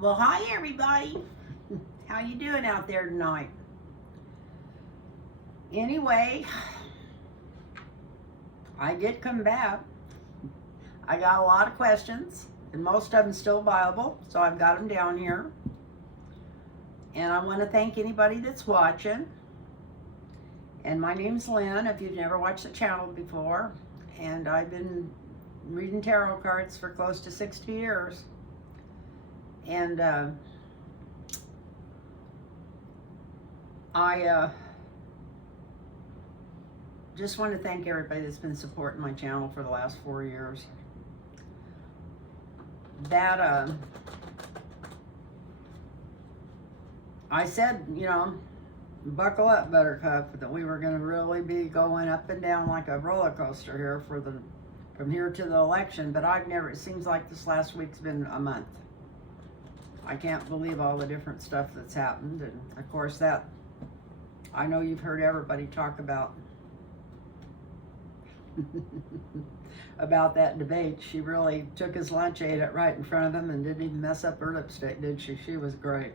Well, hi everybody. How you doing out there tonight? Anyway, I did come back. I got a lot of questions, and most of them still viable, so I've got them down here. And I want to thank anybody that's watching. And my name's Lynn, if you've never watched the channel before. And I've been reading tarot cards for close to 60 years. And I just want to thank everybody that's been supporting my channel for the last 4 years. That I said, you know, buckle up, Buttercup, that we were going to really be going up and down like a roller coaster here from here to the election. But it seems like this last week's been a month. I can't believe all the different stuff that's happened. And of course I know you've heard everybody talk about about that debate. She really took his lunch, ate it right in front of him, and didn't even mess up her lipstick, did she? She was great.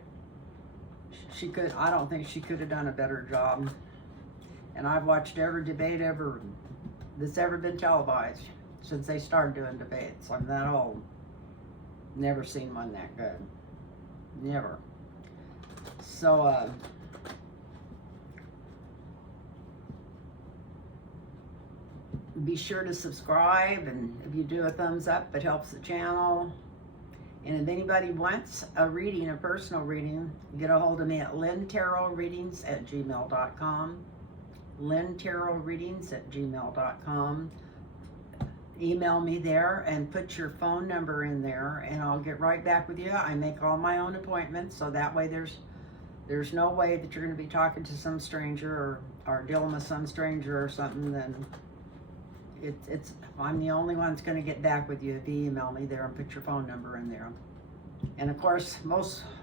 I don't think she could have done a better job. And I've watched every debate that's ever been televised since they started doing debates. I'm that old. Never seen one that good. Never. So, be sure to subscribe, and if you do a thumbs up, it helps the channel. And if anybody wants a reading, a personal reading, get a hold of me at lynntarotreadings@gmail.com. lynntarotreadings@gmail.com. Email me there and put your phone number in there, and I'll get right back with you. I make all my own appointments, so that way there's no way that you're going to be talking to some stranger or dealing with some stranger or something. Then I'm the only one that's going to get back with you if you email me there and put your phone number in there. And of course,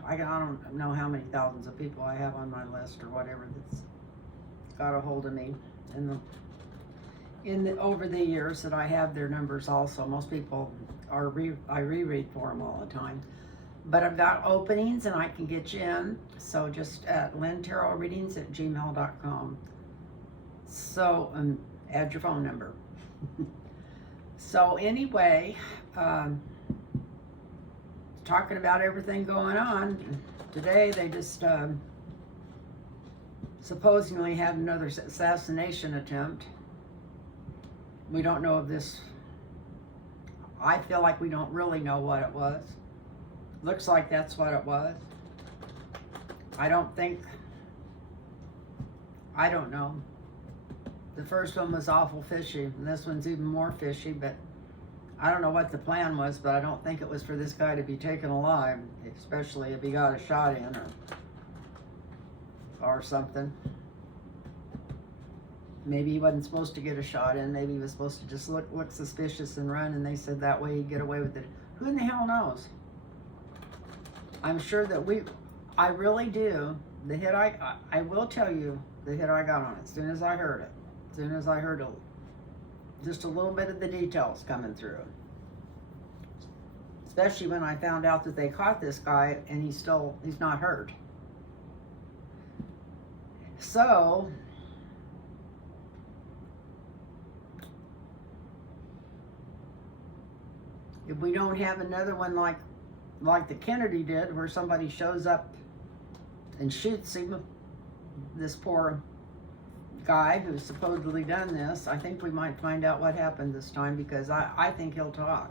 I don't know how many thousands of people I have on my list or whatever that's got a hold of me over the years that I have their numbers also. Most people I reread for them all the time. But I've got openings and I can get you in. So just at lynntarotreadings@gmail.com. So add your phone number. So anyway, talking about everything going on, today they just supposedly had another assassination attempt. We don't know if I feel like we don't really know what it was. Looks like that's what it was. I don't know. The first one was awful fishy, and this one's even more fishy, but I don't know what the plan was, but I don't think it was for this guy to be taken alive, especially if he got a shot in or something. Maybe he wasn't supposed to get a shot in. Maybe he was supposed to just look suspicious and run, and they said that way he'd get away with it. Who in the hell knows? I'm sure that I really do. The hit I will tell you the hit I got on it as soon as I heard it. As soon as I heard just a little bit of the details coming through. Especially when I found out that they caught this guy and he's not hurt. So, if we don't have another one like the Kennedy did, where somebody shows up and shoots him, this poor guy who's supposedly done this, I think we might find out what happened this time, because I think he'll talk.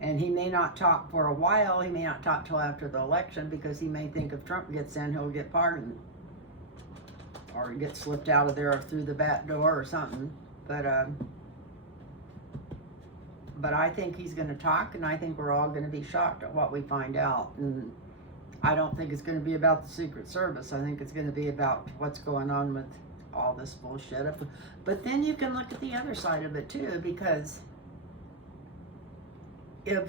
And he may not talk for a while. He may not talk till after the election, because he may think if Trump gets in, he'll get pardoned. Or get slipped out of there through the back door or something. But I think he's going to talk, and I think we're all going to be shocked at what we find out. And I don't think it's going to be about the Secret Service. I think it's going to be about what's going on with all this bullshit. But then you can look at the other side of it too, because if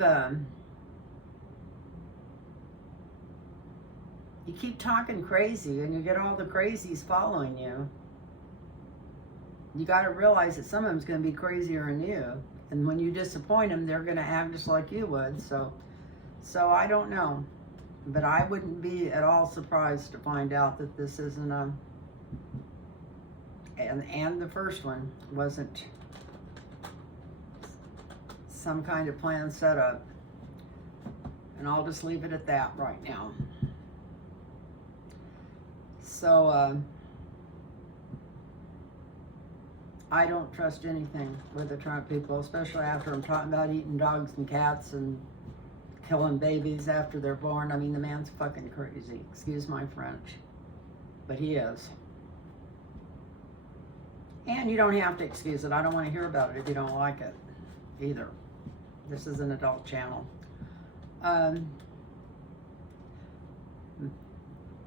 you keep talking crazy and you get all the crazies following you, you got to realize that some of them's going to be crazier than you. And when you disappoint them, they're going to act just like you would. So I don't know. But I wouldn't be at all surprised to find out that this isn't a... And the first one wasn't some kind of plan set up. And I'll just leave it at that right now. So, I don't trust anything with the Trump people, especially after I'm talking about eating dogs and cats and killing babies after they're born. I mean, the man's fucking crazy. Excuse my French. But he is. And you don't have to excuse it. I don't want to hear about it if you don't like it either. This is an adult channel.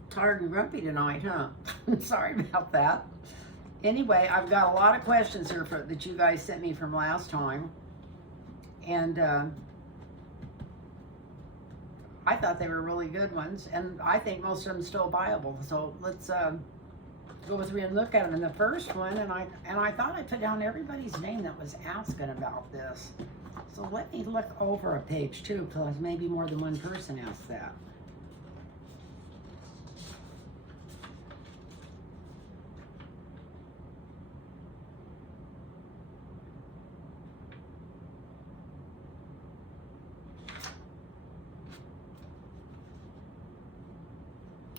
Tired and grumpy tonight, huh? Sorry about that. Anyway, I've got a lot of questions here that you guys sent me from last time. And I thought they were really good ones. And I think most of them still viable. So let's go through and look at them. In the first one, and I thought I put down everybody's name that was asking about this. So let me look over a page too, because maybe more than one person asked that.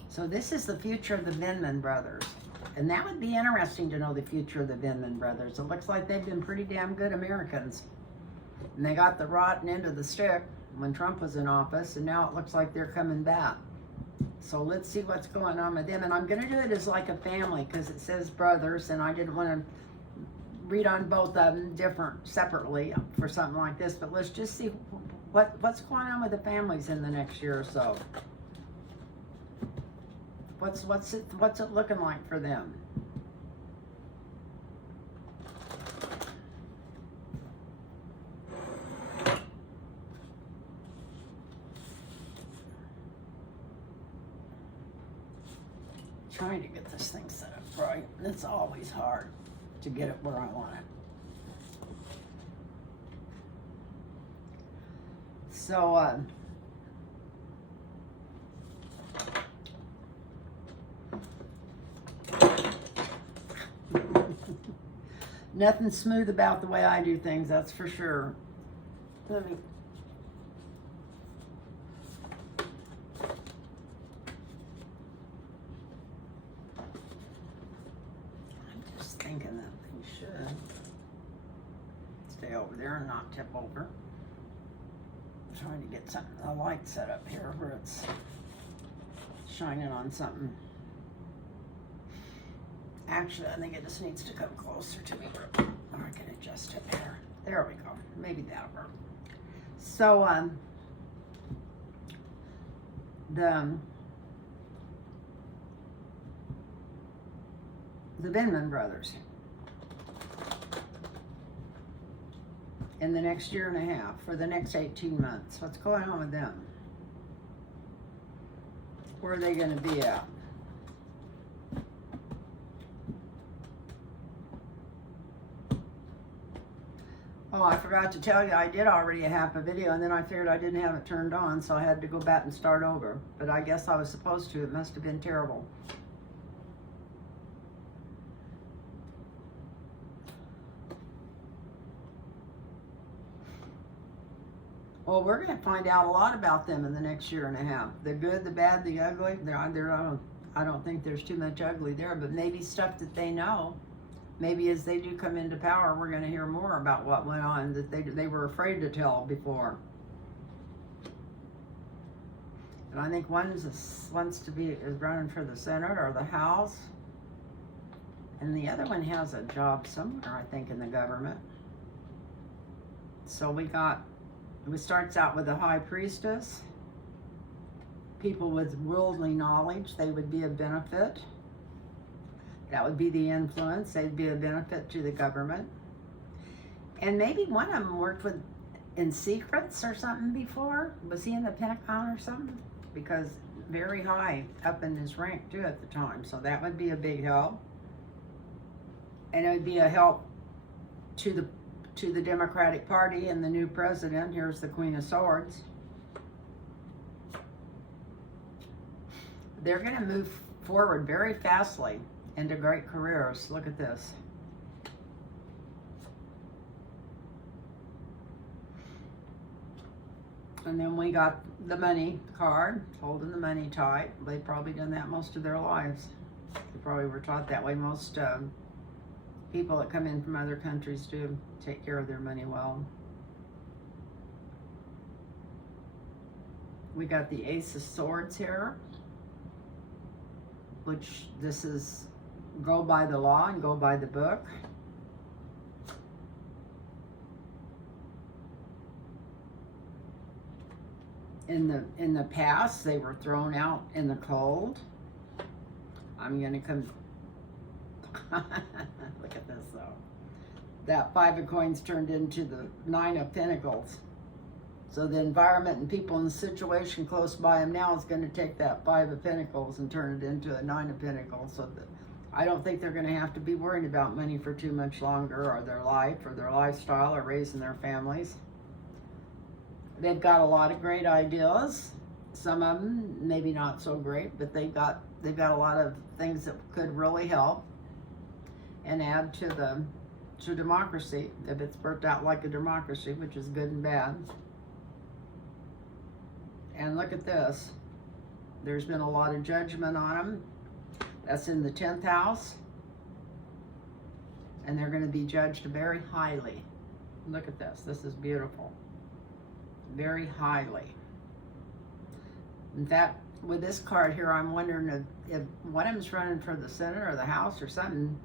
So this is the future of the Vinnman brothers. And that would be interesting to know the future of the Vinnman brothers. It looks like they've been pretty damn good Americans. And they got the rotten end of the stick when Trump was in office, and now it looks like they're coming back. So let's see what's going on with them. And I'm going to do it as like a family, because it says brothers, and I didn't want to read on both of them separately for something like this. But let's just see what's going on with the families in the next year or so. What's it looking like for them? Trying to get this thing set up right. It's always hard to get it where I want it. So, nothing smooth about the way I do things, that's for sure. Let me... I'm just thinking that thing should stay over there and not tip over. I'm trying to get a light set up here where it's shining on something. Actually, I think it just needs to come closer to me, or I can adjust it there. There we go. Maybe that'll work. So, the Vinnman brothers, in the next year and a half, for the next 18 months, what's going on with them? Where are they going to be at? Oh, I forgot to tell you, I did already have a video, and then I figured I didn't have it turned on, so I had to go back and start over. But I guess I was supposed to. It must have been terrible. Well, we're going to find out a lot about them in the next year and a half. The good, the bad, the ugly. I don't think there's too much ugly there, but maybe stuff that they know. Maybe as they do come into power, we're going to hear more about what went on that they were afraid to tell before. And I think one is running for the Senate or the House, and the other one has a job somewhere, I think, in the government. So it starts out with a high priestess, people with worldly knowledge. They would be a benefit. That would be the influence. They'd be a benefit to the government. And maybe one of them worked in secrets or something before. Was he in the Pentagon or something? Because very high up in his rank too at the time. So that would be a big help. And it would be a help to to the Democratic Party and the new president. Here's the Queen of Swords. They're going to move forward very fastly into great careers. Look at this. And then we got the money card, holding the money tight. They've probably done that most of their lives. They probably were taught that way. Most people that come in from other countries do take care of their money well. We got the Ace of Swords here, which this is go by the law and go by the book. In the past, they were thrown out in the cold. I'm gonna come. Look at this though. That 5 of coins turned into the 9 of pentacles. So the environment and people in the situation close by them now is going to take that 5 of pentacles and turn it into a 9 of pentacles. So I don't think they're going to have to be worried about money for too much longer, or their life, or their lifestyle, or raising their families. They've got a lot of great ideas. Some of them maybe not so great, but they've got a lot of things that could really help and add to democracy, if it's worked out like a democracy, which is good and bad. And look at this. There's been a lot of judgment on them. That's in the 10th house. And they're going to be judged very highly. Look at this. This is beautiful. Very highly. In fact, with this card here, I'm wondering if one of them's running for the Senate or the House or something.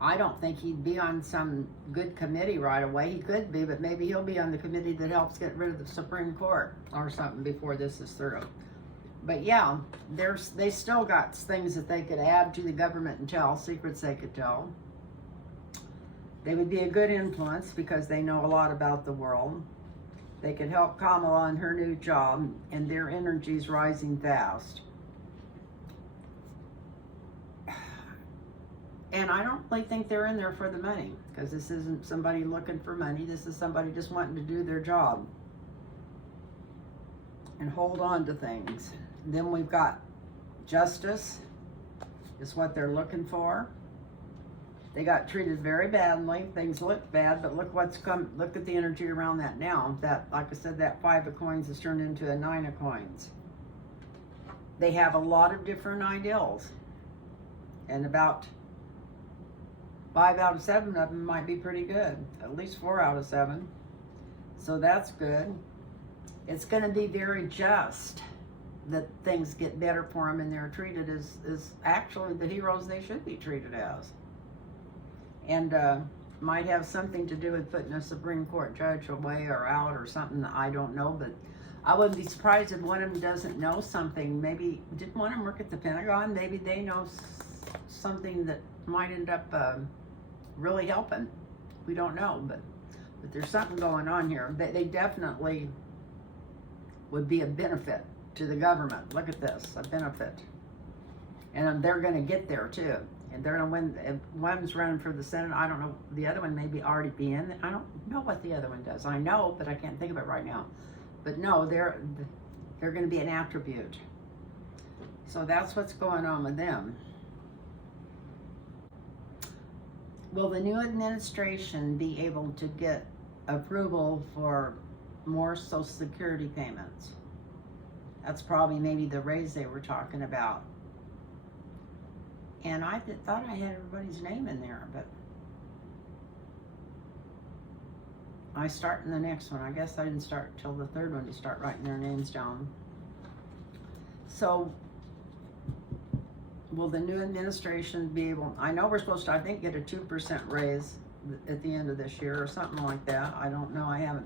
I don't think he'd be on some good committee right away. He could be, but maybe he'll be on the committee that helps get rid of the Supreme Court or something before this is through. But yeah, they still got things that they could add to the government and tell, secrets they could tell. They would be a good influence because they know a lot about the world. They could help Kamala in her new job, and their energy's rising fast. And I don't really think they're in there for the money, because this isn't somebody looking for money. This is somebody just wanting to do their job and hold on to things. Then we've got justice is what they're looking for. They got treated very badly. Things look bad, but look what's come. Look at the energy around that now. That, like I said, that 5 of coins has turned into a 9 of coins. They have a lot of different ideals, and about 5 out of 7 of them might be pretty good. At least 4 out of 7. So that's good. It's going to be very just that things get better for them and they're treated as actually the heroes they should be treated as. And might have something to do with putting a Supreme Court judge away or out or something. I don't know, but I wouldn't be surprised if one of them doesn't know something. Maybe, didn't one of them work at the Pentagon? Maybe they know something that might end up really helping. We don't know, but there's something going on here. They definitely would be a benefit to the government. Look at this, a benefit. And they're going to get there too. And they're going to win. If one's running for the Senate, I don't know, the other one maybe already be in. I don't know what the other one does. I know, but I can't think of it right now. But no, they're going to be an attribute. So that's what's going on with them. Will the new administration be able to get approval for more Social Security payments? That's probably maybe the raise they were talking about. And I thought I had everybody's name in there, but I start in the next one. I guess I didn't start till the third one to start writing their names down. So, will the new administration be able, I know we're supposed to, I think, get a 2% raise at the end of this year or something like that. I don't know.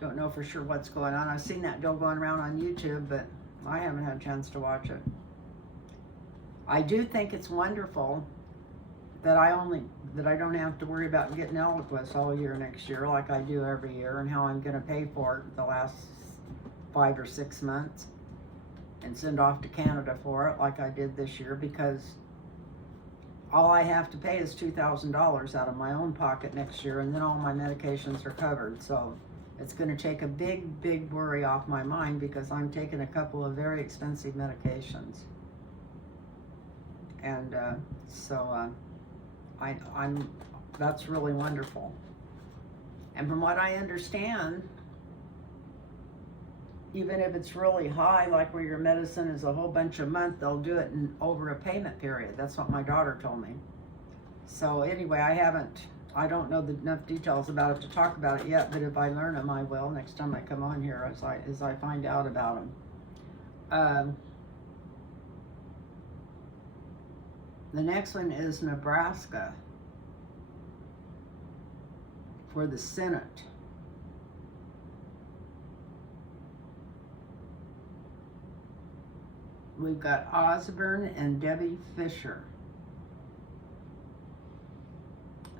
Don't know for sure what's going on. I've seen that deal going around on YouTube, but I haven't had a chance to watch it. I do think it's wonderful that I don't have to worry about getting Eliquis all year next year like I do every year, and how I'm going to pay for it the last 5 or 6 months and send off to Canada for it like I did this year, because all I have to pay is $2,000 out of my own pocket next year, and then all my medications are covered. So it's going to take a big worry off my mind, because I'm taking a couple of very expensive medications. And that's really wonderful. And from what I understand, even if it's really high, like where your medicine is a whole bunch a month, they'll do it over a payment period. That's what my daughter told me. So anyway, I don't know enough details about it to talk about it yet, but if I learn them, I will next time I come on here as I find out about them. The next one is Nebraska for the Senate. We've got Osborne and Debbie Fisher.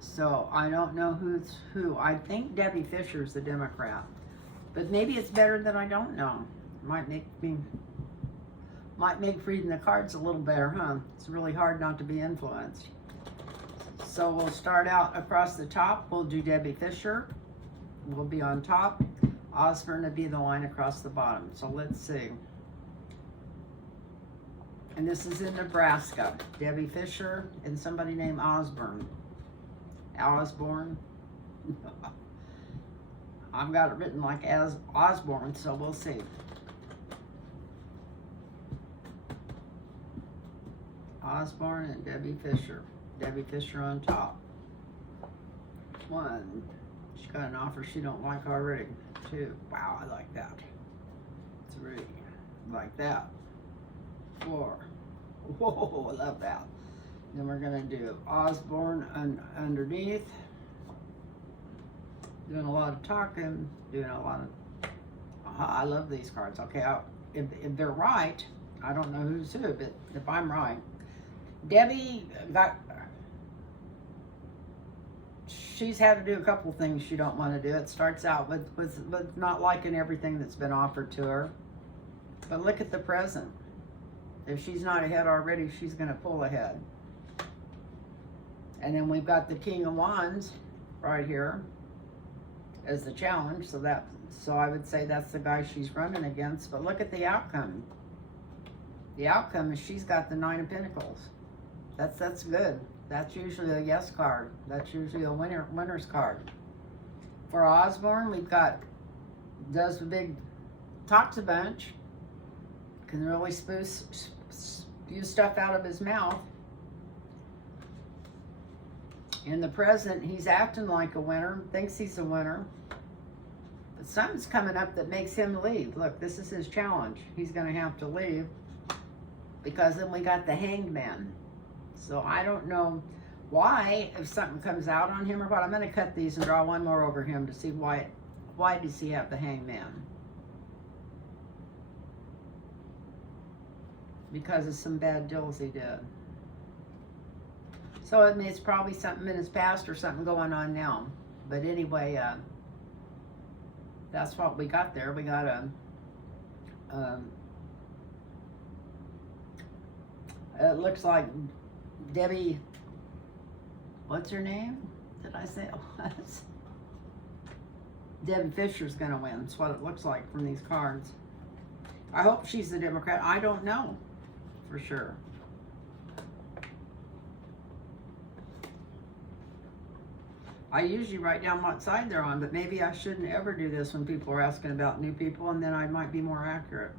So I don't know who's who. I think Debbie Fisher's the Democrat, but maybe it's better that I don't know. Might make reading the cards a little better, huh? It's really hard not to be influenced. So we'll start out across the top. We'll do Debbie Fisher. We'll be on top. Osborne will be the line across the bottom. So let's see. And this is in Nebraska. Debbie Fisher and somebody named Osborne. Osborne. I've got it written like as Osborne, so we'll see. Osborne and Debbie Fisher. Debbie Fisher on top. 1. She got an offer she don't like already. 2. Wow, I like that. 3. Like that. 4. Whoa, I love that. Then we're gonna do Osborne underneath. Doing a lot of talking, doing a lot of, I love these cards. Okay, if they're right, I don't know who's who, but if I'm right, Debbie she's had to do a couple things she don't want to do. It starts out with not liking everything that's been offered to her. But look at the present. If she's not ahead already, she's going to pull ahead. And then we've got the King of Wands right here as the challenge. So I would say that's the guy she's running against. But look at the outcome. The outcome is she's got the 9 of Pentacles. That's good. That's usually a yes card. That's usually a winner's card. For Osborne, we've got, does the big, talks a bunch, can really spew stuff out of his mouth. In the present, he's acting like a winner, thinks he's a winner. But something's coming up that makes him leave. Look, this is his challenge. He's going to have to leave, because then we got the Hanged Man. So I don't know why, if something comes out on him or what. I'm going to cut these and draw one more over him to see why does he have the Hanged Man. Because of some bad deals he did. So it means probably something in his past or something going on now. But anyway, that's what we got there. We got it looks like Debbie, what's her name? Did I say it was? Debbie Fisher's going to win. That's what it looks like from these cards. I hope she's the Democrat. I don't know for sure. I usually write down what side they're on, but maybe I shouldn't ever do this when people are asking about new people, and then I might be more accurate.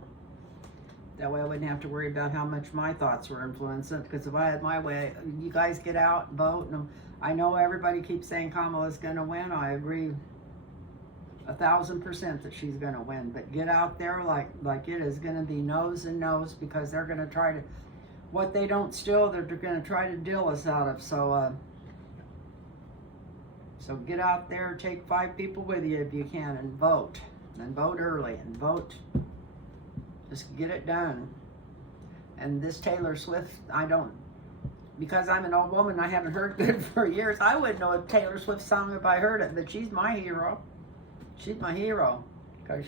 That way I wouldn't have to worry about how much my thoughts were influencing, because if I had my way, you guys get out, vote, and I know everybody keeps saying Kamala's going to win. I agree 1,000% that she's going to win, but get out there like it is going to be no's and no's, because they're going to try to, what they don't steal, they're going to try to deal us out of. So get out there, take 5 people with you if you can, and vote early, and vote. Just get it done. And this Taylor Swift, because I'm an old woman, I haven't heard good for years. I wouldn't know a Taylor Swift song if I heard it, but she's my hero. She's my hero, because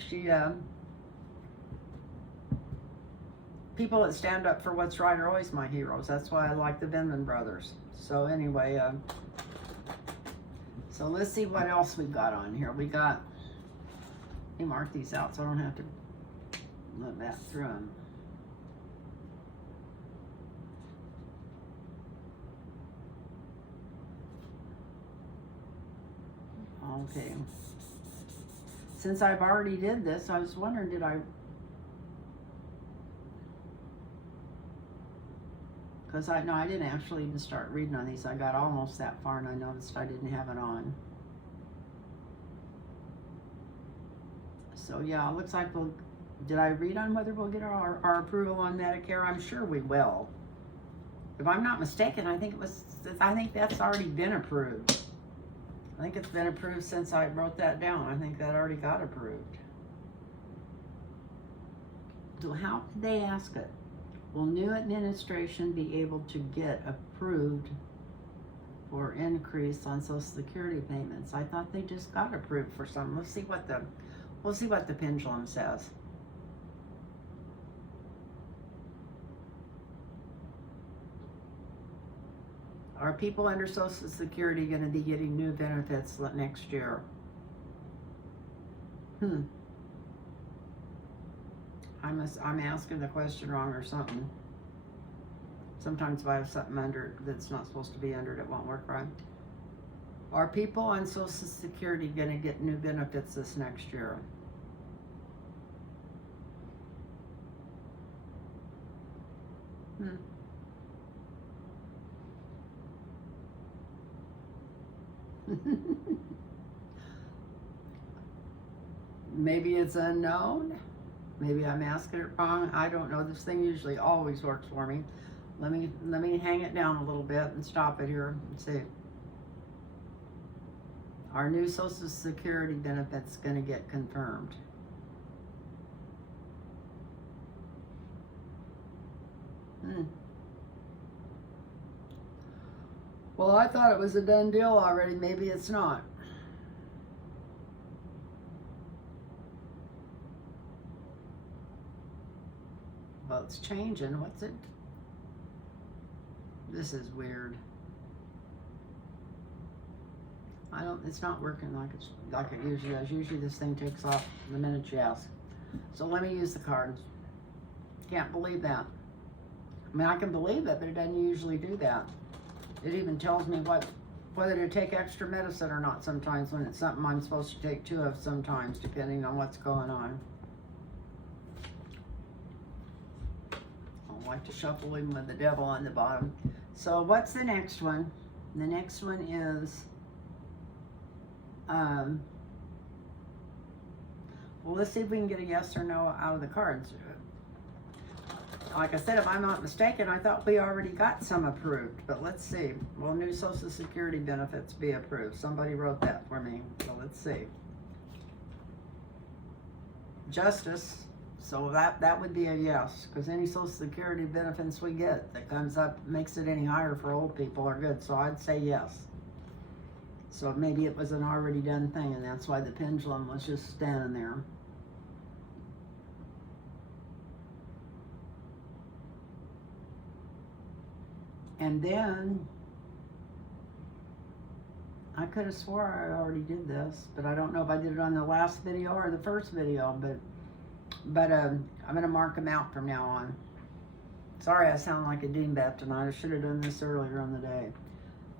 people that stand up for what's right are always my heroes. That's why I like the Vinnman brothers. So anyway, so let's see what else we got on here. We got, let me mark these out so I don't have to look back through them. Okay. Since I've already did this, I was wondering, did I? Because I didn't actually even start reading on these. I got almost that far and I noticed I didn't have it on. So yeah, it looks like did I read on whether we'll get our approval on Medicare? I'm sure we will. If I'm not mistaken, I think that's already been approved. I think it's been approved since I wrote that down. I think that already got approved. So how did they ask it? Will new administration be able to get approved for increase on Social Security payments? I thought they just got approved for some. We'll see what the pendulum says. Are people under Social Security going to be getting new benefits next year? I'm asking the question wrong or something. Sometimes if I have something under that's not supposed to be under it, won't work right. Are people on Social Security going to get new benefits this next year? Maybe it's unknown. Maybe I'm asking it wrong. I don't know. This thing usually always works for me. Let me hang it down a little bit and stop it here and see. Our new Social Security benefits going to get confirmed. Well, I thought it was a done deal already. Maybe it's not. Well, it's changing. What's it? This is weird. It's not working like it usually does. Usually this thing takes off the minute you ask. So let me use the cards. Can't believe that. I mean, I can believe it, but it doesn't usually do that. It even tells me whether to take extra medicine or not sometimes when it's something I'm supposed to take 2 of sometimes, depending on what's going on. I don't like to shuffle even with the devil on the bottom. So what's the next one? The next one is, well, let's see if we can get a yes or no out of the cards. Like I said, if I'm not mistaken, I thought we already got some approved, but let's see. Will new Social Security benefits be approved? Somebody wrote that for me, so let's see. Justice, so that would be a yes, because any Social Security benefits we get that comes up, makes it any higher for old people are good, so I'd say yes. So maybe it was an already done thing, and that's why the pendulum was just standing there. And then, I could have swore I already did this, but I don't know if I did it on the last video or the first video, but I'm going to mark them out from now on. Sorry I sound like a dingbat tonight. I should have done this earlier in the day.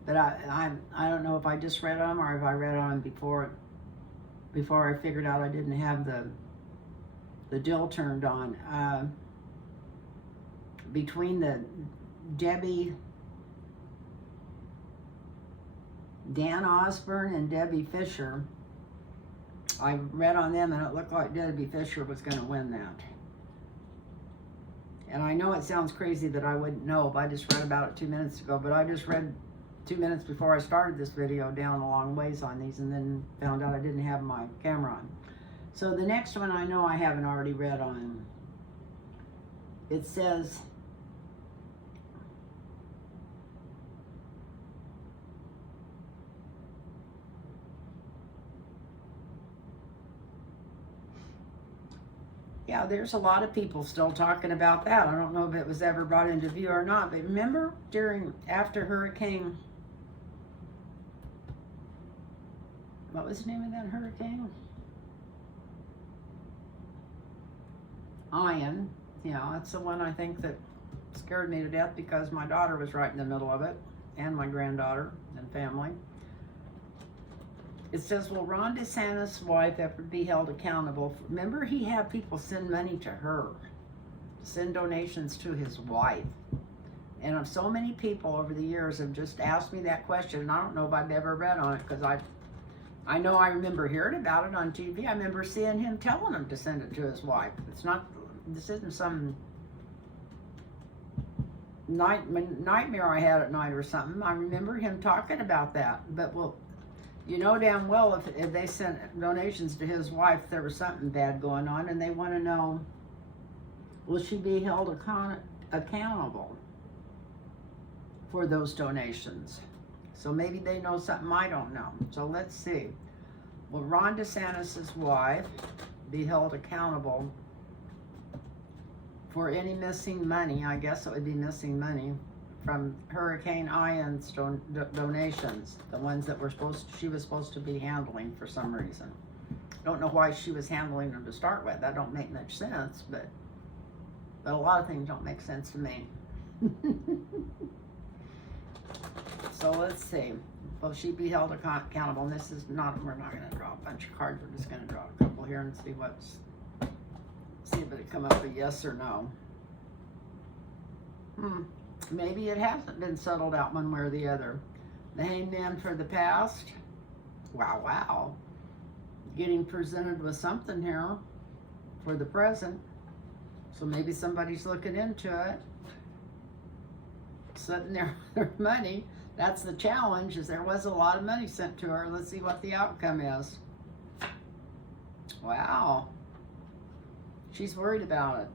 But I don't know if I just read them or if I read on before I figured out I didn't have the dill turned on. Between the Dan Osborne and Debbie Fisher, I read on them and it looked like Debbie Fisher was going to win that. And I know it sounds crazy that I wouldn't know if I just read about it 2 minutes ago, but I just read 2 minutes before I started this video down a long ways on these and then found out I didn't have my camera on. So the next one I know I haven't already read on. It says, Yeah, there's a lot of people still talking about that. I don't know if it was ever brought into view or not, but remember after Hurricane, what was the name of that hurricane? Ian. Yeah, that's the one I think that scared me to death because my daughter was right in the middle of it, and my granddaughter and family. It says, will Ron DeSantis' wife ever be held accountable? Remember, he had people send money to her, send donations to his wife. And so many people over the years have just asked me that question, and I don't know if I've ever read on it, because I know I remember hearing about it on TV. I remember seeing him telling him to send it to his wife. This isn't some nightmare I had at night or something. I remember him talking about that. But well, you know damn well if they sent donations to his wife, there was something bad going on, and they want to know, will she be held accountable for those donations? So maybe they know something I don't know. So let's see. Will Ron DeSantis' wife be held accountable for any missing money? I guess it would be missing money from Hurricane Ian's donations, the ones that she was supposed to be handling for some reason. Don't know why she was handling them to start with. That don't make much sense, but a lot of things don't make sense to me. So let's see. Will she be held accountable? And this is not, we're not going to draw a bunch of cards. We're just going to draw a couple here and see if it'll come up a yes or no. Maybe it hasn't been settled out one way or the other. The hangman for the past. Wow. Getting presented with something here for the present. So maybe somebody's looking into it. Sitting there with their money. That's the challenge, is there was a lot of money sent to her. Let's see what the outcome is. Wow. She's worried about it.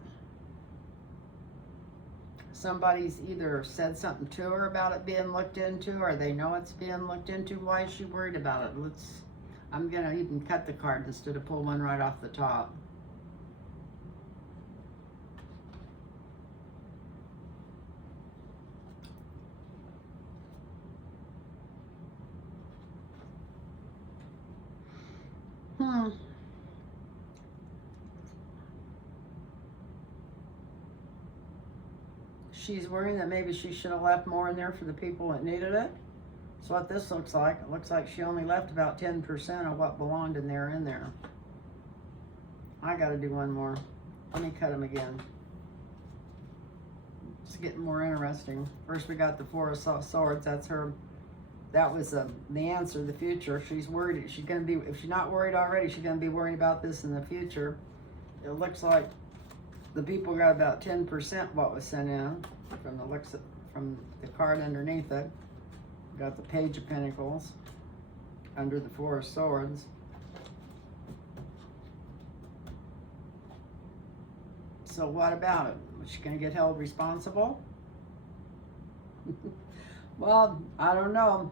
Somebody's either said something to her about it being looked into, or they know it's being looked into. Why is she worried about it? I'm gonna even cut the card instead of pull one right off the top. She's worrying that maybe she should have left more in there for the people that needed it. That's what this looks like. It looks like she only left about 10% of what belonged in there. I gotta do one more. Let me cut them again. It's getting more interesting. First we got the Four of Swords. That's her. That was the answer, the future. She's worried. She's gonna be, if she's not worried already, she's gonna be worried about this in the future. It looks like the people got about 10% what was sent in from the card underneath it. Got the Page of Pentacles under the Four of Swords. So what about it? Was she going to get held responsible? Well, I don't know.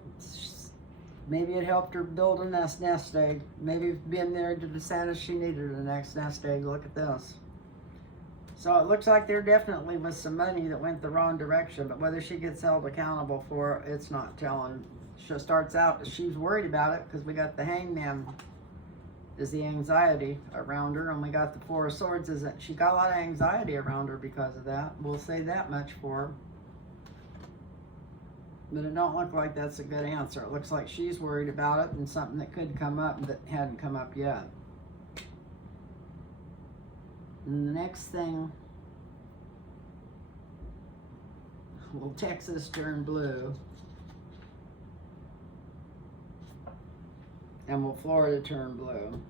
Maybe it helped her build a nest egg. Maybe being married to DeSantis, she needed a next nest egg. Look at this. So it looks like there definitely was some money that went the wrong direction, but whether she gets held accountable for it, it's not telling. She starts out, she's worried about it because we got the Hangman is the anxiety around her, and we got the Four of Swords. She got a lot of anxiety around her because of that. We'll say that much for her. But it don't look like that's a good answer. It looks like she's worried about it and something that could come up that hadn't come up yet. And the next thing, will Texas turn blue? And will Florida turn blue?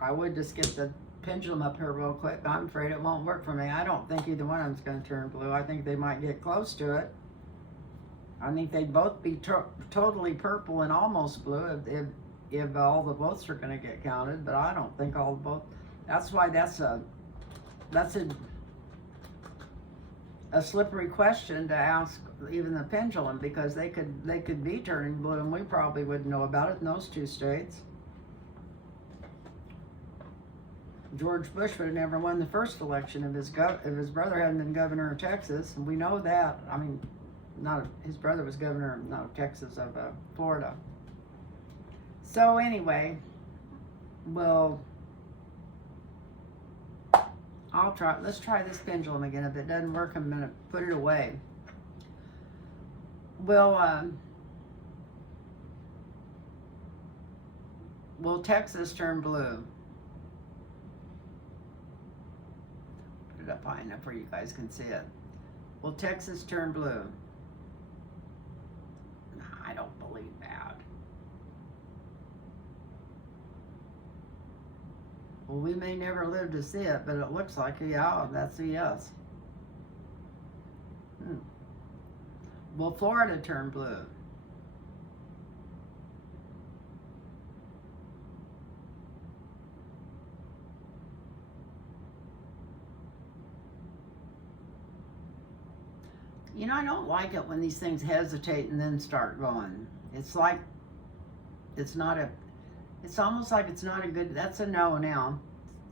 I would just get the pendulum up here real quick, but I'm afraid it won't work for me. I don't think either one of them's going to turn blue. I think they might get close to it. I think they'd both be totally purple and almost blue if all the votes are going to get counted, but I don't think all the votes. That's why that's a slippery question to ask even the pendulum, because they could be turning blue and we probably wouldn't know about it in those two states. George Bush would have never won the first election if his brother hadn't been governor of Texas, and we know that. I mean, his brother was governor, not of Texas, of Florida. So anyway, well, let's try this pendulum again. If it doesn't work, I'm gonna put it away. Will Texas turn blue? Put it up high enough where you guys can see it. Will Texas turn blue? Nah, I don't believe that. Well, we may never live to see it, but it looks like that's a yes. Will Florida turn blue? You know, I don't like it when these things hesitate and then start going. It's like, it's almost like it's not a good, that's a no now.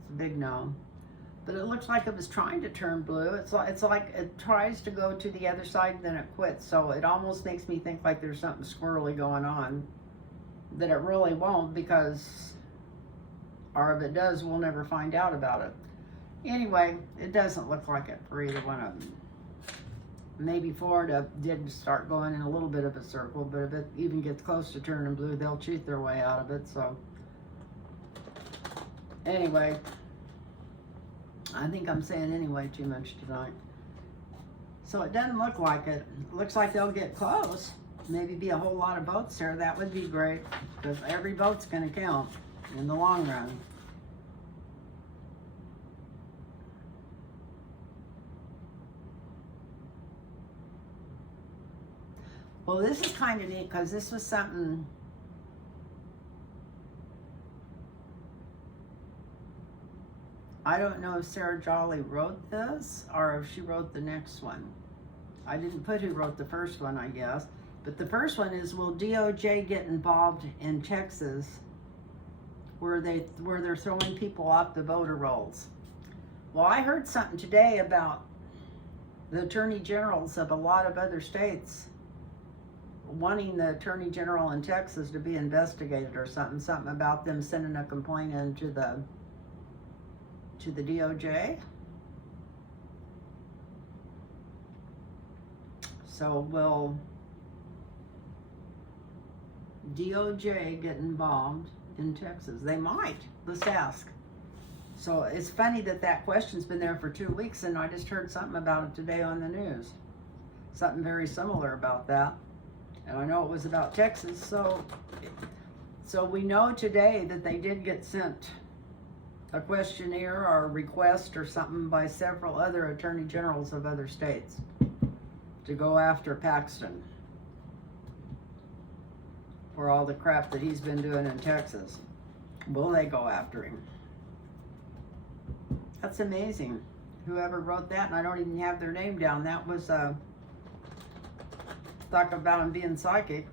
It's a big no. But it looks like it was trying to turn blue. It's like it tries to go to the other side and then it quits. So it almost makes me think like there's something squirrely going on that it really won't, or if it does, we'll never find out about it. Anyway, it doesn't look like it for either one of them. Maybe Florida did start going in a little bit of a circle, but if it even gets close to turning blue, they'll cheat their way out of it. So anyway, I think I'm saying anyway too much tonight. So it doesn't look like it. It looks like they'll get close. Maybe be a whole lot of votes there. That would be great, because every vote's going to count in the long run. Well, this is kind of neat, because this was something, I don't know if Sarah Jolly wrote this or if she wrote the next one. I didn't put who wrote the first one, I guess. But the first one is, will DOJ get involved in Texas where they're throwing people off the voter rolls? Well, I heard something today about the attorney generals of a lot of other states wanting the attorney general in Texas to be investigated or something about them sending a complaint in to the DOJ. So will DOJ get involved in Texas? They might. Let's ask. So it's funny that question's been there for 2 weeks, and I just heard something about it today on the news. Something very similar about that. And I know it was about Texas, so we know today that they did get sent a questionnaire or a request or something by several other attorney generals of other states to go after Paxton for all the crap that he's been doing in Texas. Will they go after him? That's amazing. Whoever wrote that, and I don't even have their name down, that was talk about him being psychic.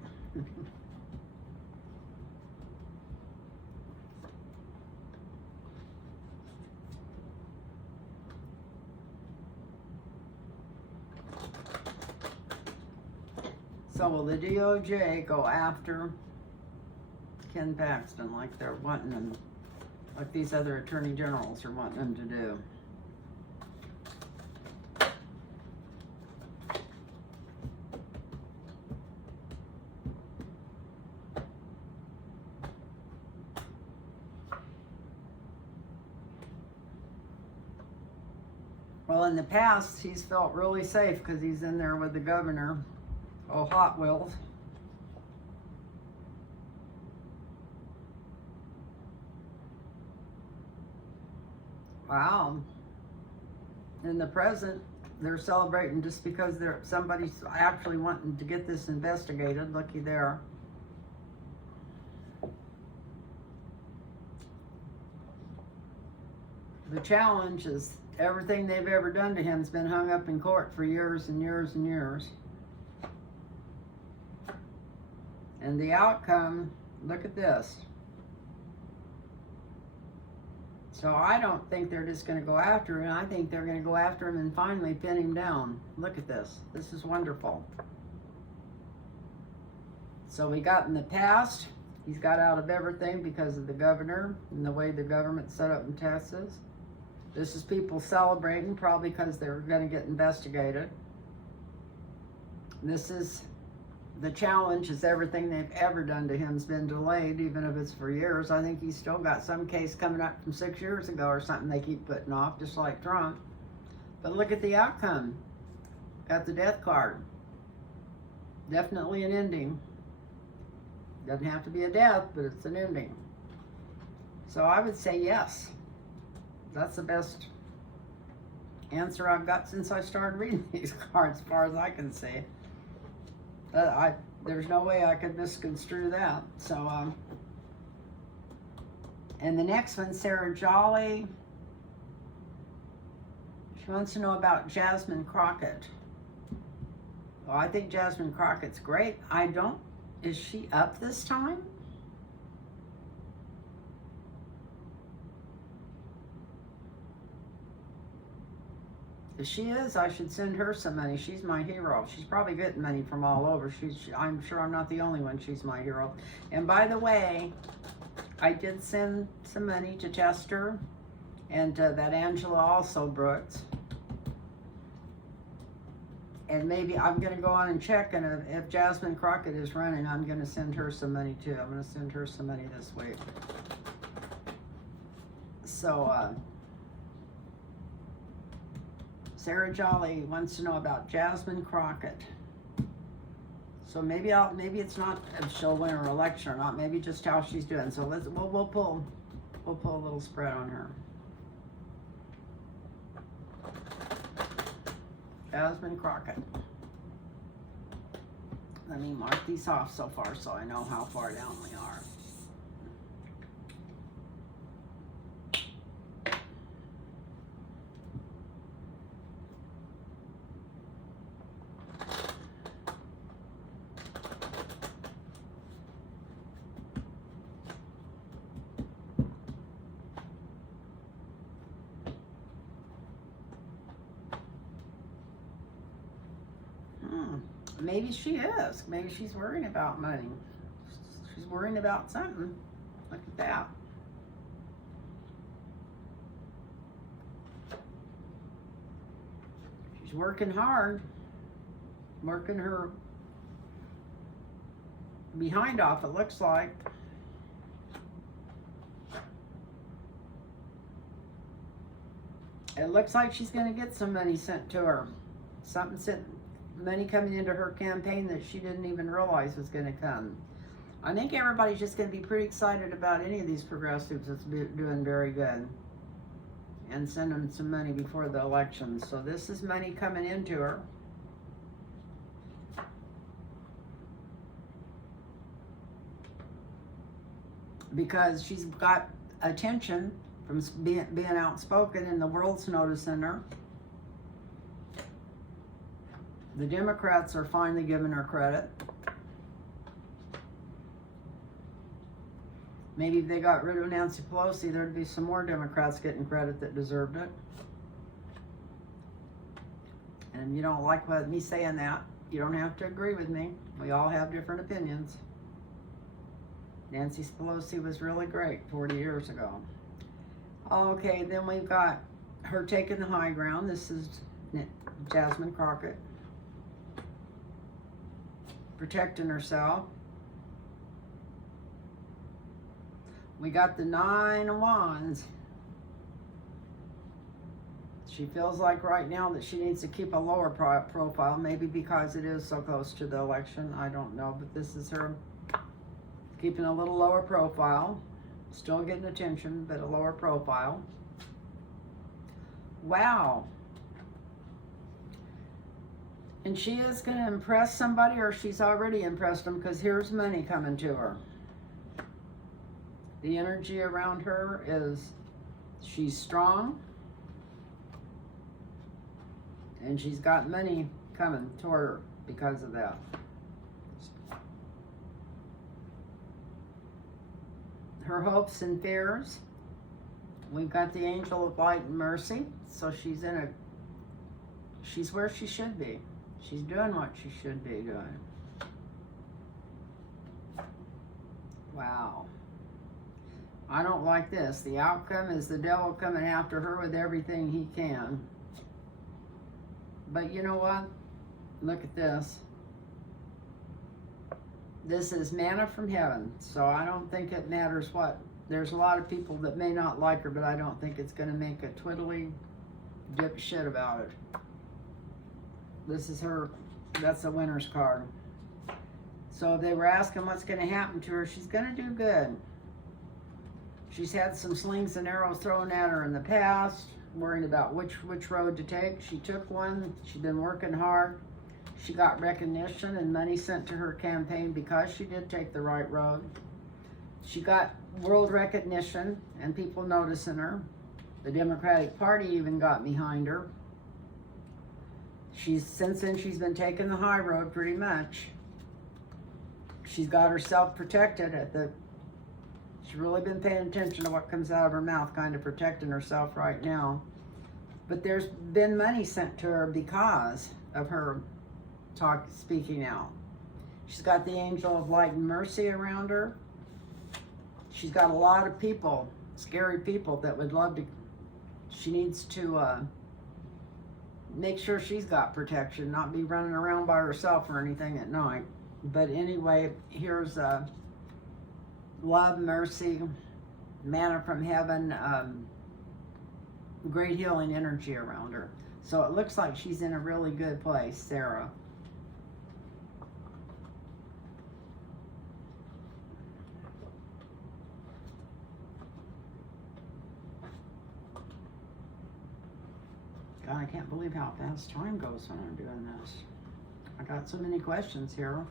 So will the DOJ go after Ken Paxton like they're wanting him, like these other attorney generals are wanting them to do? Well, in the past, he's felt really safe because he's in there with the governor. Oh, Hot Wheels. Wow. In the present, they're celebrating just because somebody's actually wanting to get this investigated. Looky there. The challenge is everything they've ever done to him has been hung up in court for years and years and years. And the outcome, look at this. So I don't think they're just going to go after him. I think they're going to go after him and finally pin him down. Look at this. This is wonderful. So we got in the past, he's got out of everything because of the governor and the way the government's set up in Texas. This is people celebrating, probably because they're going to get investigated. This is the challenge, is everything they've ever done to him's been delayed, even if it's for years. I think he's still got some case coming up from 6 years ago or something they keep putting off, just like Trump. But look at the outcome. Got the death card. Definitely an ending. Doesn't have to be a death, but it's an ending. So I would say yes. That's the best answer I've got since I started reading these cards, as far as I can see. There's no way I could misconstrue that. So, and the next one, Sarah Jolly. She wants to know about Jasmine Crockett. Well, I think Jasmine Crockett's great. Is she up this time? If she is, I should send her some money. She's my hero. She's probably getting money from all over. I'm sure I'm not the only one. She's my hero. And by the way, I did send some money to Chester and that Angela also Brooks. And maybe I'm going to go on and check, and if Jasmine Crockett is running, I'm going to send her some money too. I'm going to send her some money this week. So, Sarah Jolly wants to know about Jasmine Crockett. So maybe it's not if she'll win her election or not. Maybe just how she's doing. So we'll pull a little spread on her. Jasmine Crockett. Let me mark these off so far so I know how far down we are. Maybe she is. Maybe she's worrying about money. She's worrying about something. Look at that. She's working hard. Working her behind off, it looks like. It looks like she's going to get some money sent to her. Something sent. Money coming into her campaign that she didn't even realize was going to come. I think everybody's just going to be pretty excited about any of these progressives that's doing very good and send them some money before the election. So this is money coming into her. Because she's got attention from being outspoken and the world's noticing her. The Democrats are finally giving her credit. Maybe if they got rid of Nancy Pelosi, there'd be some more Democrats getting credit that deserved it. And you don't like me saying that, you don't have to agree with me. We all have different opinions. Nancy Pelosi was really great 40 years ago. Okay, then we've got her taking the high ground. This is Jasmine Crockett. Protecting herself. We got the 9 of Wands. She feels like right now that she needs to keep a lower profile, maybe because it is so close to the election. I don't know, but this is her keeping a little lower profile. Still getting attention, but a lower profile. Wow. And she is going to impress somebody, or she's already impressed them, because here's money coming to her. The energy around her is she's strong. And she's got money coming toward her because of that. Her hopes and fears. We've got the angel of light and mercy, so she's where she should be. She's doing what she should be doing. Wow. I don't like this. The outcome is the devil coming after her with everything he can. But you know what? Look at this. This is manna from heaven, so I don't think it matters what. There's a lot of people that may not like her, but I don't think it's going to make a twiddly dip shit about it. This is her, that's the winner's card. So they were asking what's going to happen to her. She's going to do good. She's had some slings and arrows thrown at her in the past, worrying about which road to take. She took one. She's been working hard. She got recognition and money sent to her campaign because she did take the right road. She got world recognition and people noticing her. The Democratic Party even got behind her. Since then she's been taking the high road pretty much. She's got herself protected she's really been paying attention to what comes out of her mouth, kind of protecting herself right now. But there's been money sent to her because of her speaking out. She's got the angel of light and mercy around her. She's got a lot of people, scary people that would love to, she needs to make sure she's got protection, not be running around by herself or anything at night. But anyway, here's love, mercy, manna from heaven, great healing energy around her. So it looks like she's in a really good place, Sarah. God, I can't believe how fast time goes when I'm doing this. I got so many questions here.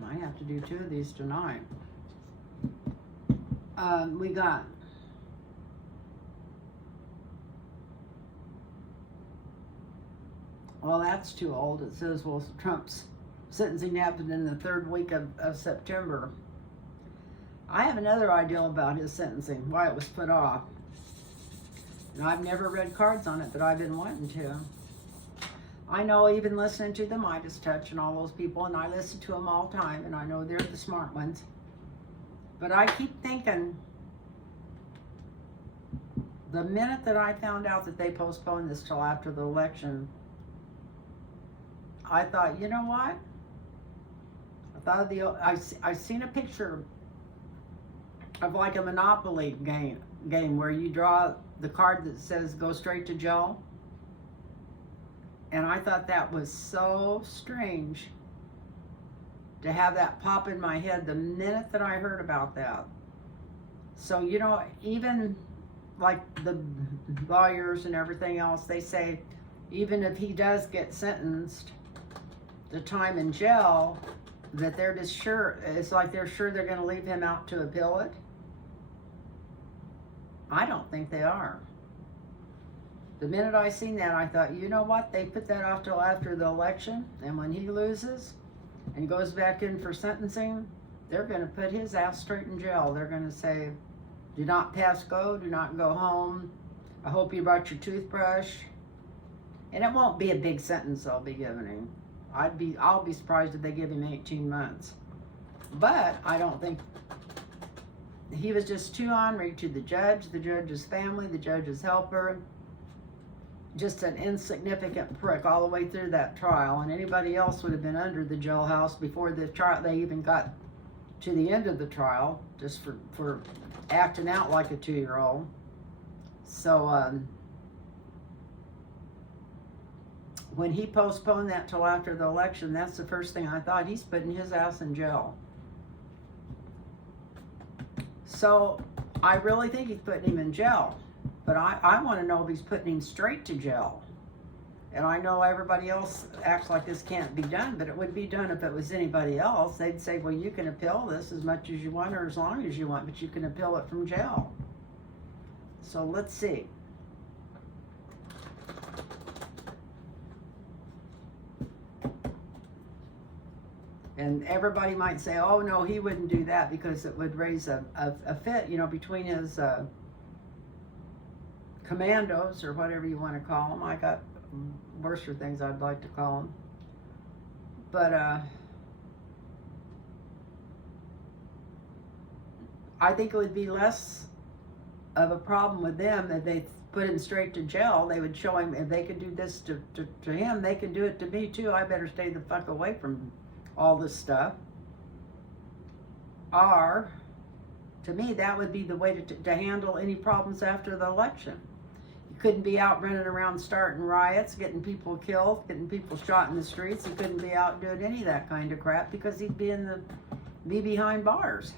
Might have to do 2 of these tonight. We got well, that's too old. It says, well, Trump's sentencing happened in the 3rd week of September. I have another idea about his sentencing, why it was put off. And I've never read cards on it, but I've been wanting to. I know even listening to the Midas Touch and all those people, and I listen to them all the time, and I know they're the smart ones. But I keep thinking, the minute that I found out that they postponed this till after the election, I thought, you know what? I thought of I seen a picture of like a Monopoly game where you draw the card that says go straight to jail. And I thought that was so strange to have that pop in my head the minute that I heard about that. So, you know, even like the lawyers and everything else, they say even if he does get sentenced to time in jail, that they're just sure, it's like they're sure they're going to leave him out to appeal it. I don't think they are. The minute I seen that, I thought, you know what? They put that off till after the election, and when he loses and goes back in for sentencing, they're going to put his ass straight in jail. They're going to say, do not pass go, do not go home. I hope you brought your toothbrush. And it won't be a big sentence they'll be giving him. I'll be surprised if they give him 18 months. But I don't think, he was just too ornery to the judge's family, the judge's helper. Just an insignificant prick all the way through that trial, and anybody else would have been under the jailhouse before the trial. They even got to the end of the trial, just for acting out like a 2-year-old. So when he postponed that till after the election, that's the first thing I thought. He's putting his ass in jail. So I really think he's putting him in jail. But I want to know if he's putting him straight to jail. And I know everybody else acts like this can't be done, but it would be done if it was anybody else. They'd say, well, you can appeal this as much as you want or as long as you want, but you can appeal it from jail. So let's see. And everybody might say, oh no, he wouldn't do that because it would raise a fit, between his commandos, or whatever you want to call them. I got worser things I'd like to call them. But I think it would be less of a problem with them if they put him straight to jail. They would show him, if they could do this to him, they can do it to me too. I better stay the fuck away from all this stuff. Or, to me, that would be the way to handle any problems after the election. You couldn't be out running around starting riots, getting people killed, getting people shot in the streets. He couldn't be out doing any of that kind of crap because he'd be behind bars.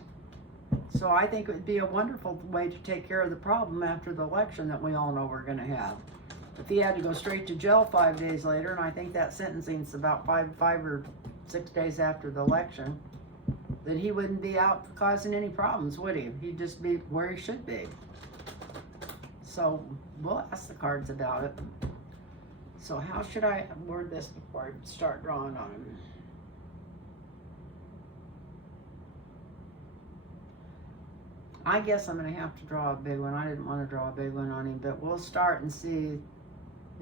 So I think it would be a wonderful way to take care of the problem after the election that we all know we're going to have. If he had to go straight to jail 5 days later, and I think that sentencing's about five or 6 days after the election, then he wouldn't be out causing any problems, would he? He'd just be where he should be. So we'll ask the cards about it. So how should I word this before I start drawing on him? I guess I'm going to have to draw a big one. I didn't want to draw a big one on him, but we'll start and see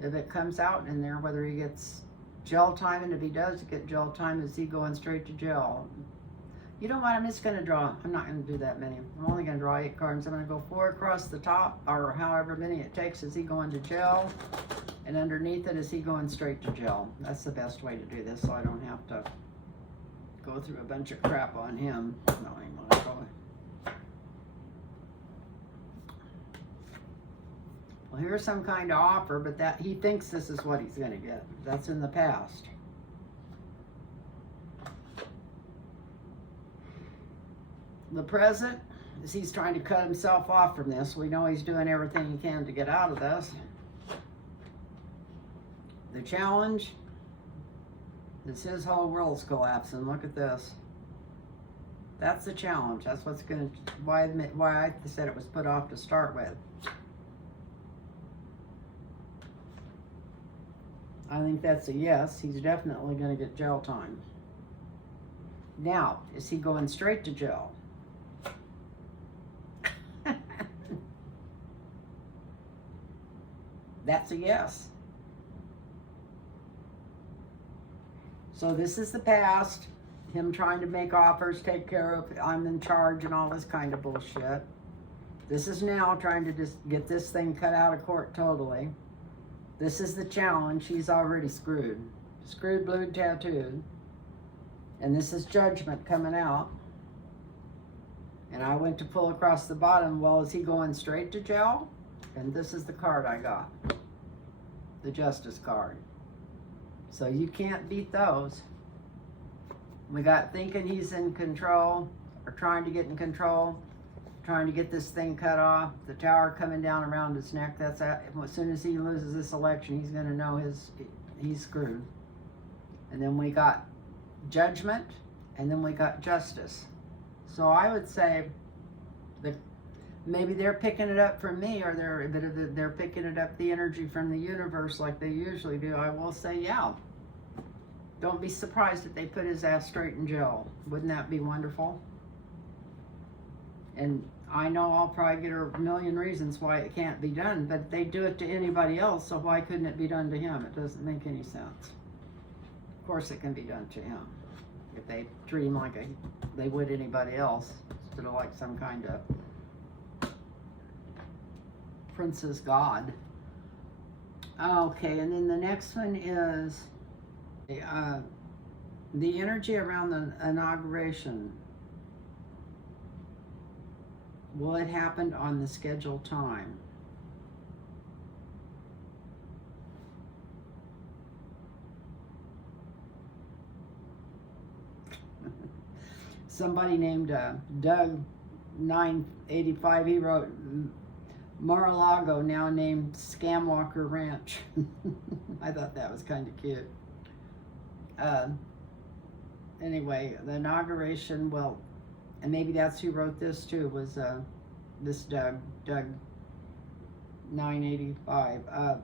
if it comes out in there, whether he gets jail time, and if he does get jail time, is he going straight to jail? You know what, I'm just going to draw, I'm not going to do that many. I'm only going to draw 8 cards. I'm going to go 4 across the top, or however many it takes. Is he going to jail? And underneath it, is he going straight to jail? That's the best way to do this, so I don't have to go through a bunch of crap on him. No, I ain't gonna draw it. Well, here's some kind of offer, but that he thinks this is what he's going to get. That's in the past. The present is he's trying to cut himself off from this. We know he's doing everything he can to get out of this. The challenge is his whole world's collapsing. Look at this. That's the challenge. That's what's going to, why I said it was put off to start with. I think that's a yes. He's definitely going to get jail time. Now, is he going straight to jail? That's a yes. So this is the past. Him trying to make offers, take care of, I'm in charge and all this kind of bullshit. This is now trying to just get this thing cut out of court totally. This is the challenge. He's already screwed. Screwed, blued, tattooed. And this is judgment coming out. And I went to pull across the bottom. Well, is he going straight to jail? And this is the card I got. The justice card. So you can't beat those. We got thinking he's in control, or trying to get in control, trying to get this thing cut off, the tower coming down around his neck. That's as soon as he loses this election, he's going to know he's screwed. And then we got judgment, and then we got justice. So I would say that maybe they're picking it up from me, or they're picking it up, the energy from the universe like they usually do. I will say, yeah. Don't be surprised if they put his ass straight in jail. Wouldn't that be wonderful? And I know I'll probably get a million reasons why it can't be done, but they do it to anybody else, so why couldn't it be done to him? It doesn't make any sense. Of course it can be done to him. If they treat him like they would anybody else, instead of like some kind of princess god. Okay, and then the next one is the energy around the inauguration. Will it happen on the scheduled time? Somebody named Doug 985, he wrote, Mar-a-Lago now named Scamwalker Ranch. I thought that was kind of cute. Anyway, the inauguration, well, and maybe that's who wrote this too, was this Doug 985.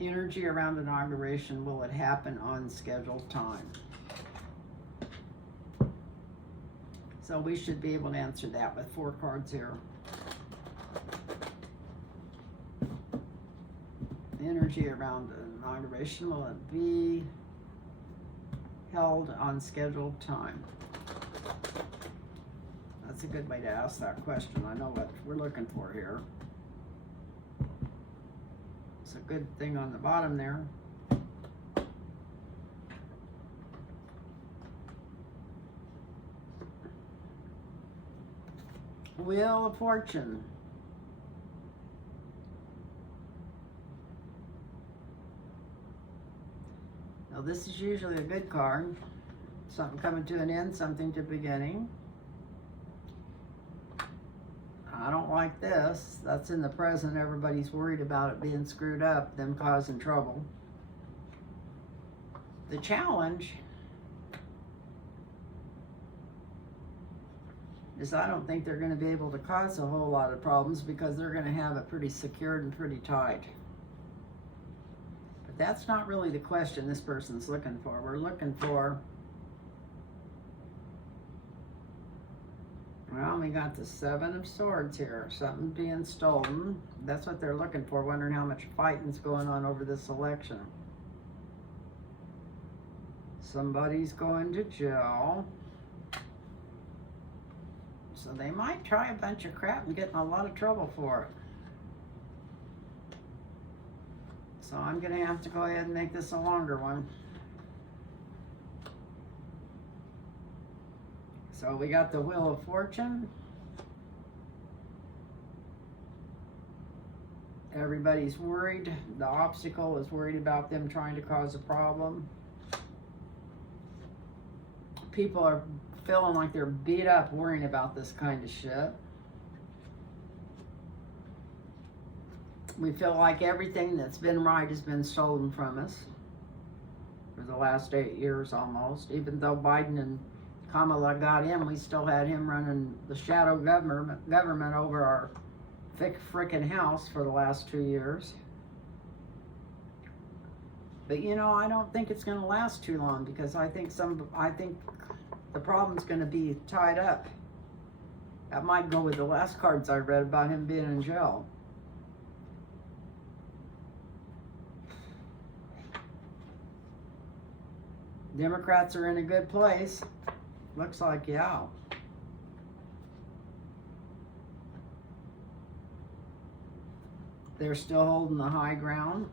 Energy around inauguration, will it happen on scheduled time? So we should be able to answer that with 4 cards here. Energy around the inauguration, will it be held on scheduled time? That's a good way to ask that question. I know what we're looking for here. It's a good thing on the bottom there. Wheel of Fortune. Now this is usually a good card. Something coming to an end, something to beginning. I don't like this. That's in the present. Everybody's worried about it being screwed up, them causing trouble. The challenge is I don't think they're going to be able to cause a whole lot of problems because they're going to have it pretty secured and pretty tight. But that's not really the question this person's looking for. We're looking for, well, we got the 7 of Swords here. Something being stolen. That's what they're looking for, wondering how much fighting's going on over this election. Somebody's going to jail. So they might try a bunch of crap and get in a lot of trouble for it. So I'm going to have to go ahead and make this a longer one. So we got the Wheel of Fortune. Everybody's worried. The obstacle is worried about them trying to cause a problem. People are feeling like they're beat up worrying about this kind of shit. We feel like everything that's been right has been stolen from us for the last 8 years almost. Even though Biden and Kamala got him, we still had him running the shadow government over our frickin' house for the last 2 years. But you know, I don't think it's going to last too long because I think the problem's going to be tied up. That might go with the last cards I read about him being in jail. Democrats are in a good place. Looks like, yeah. They're still holding the high ground.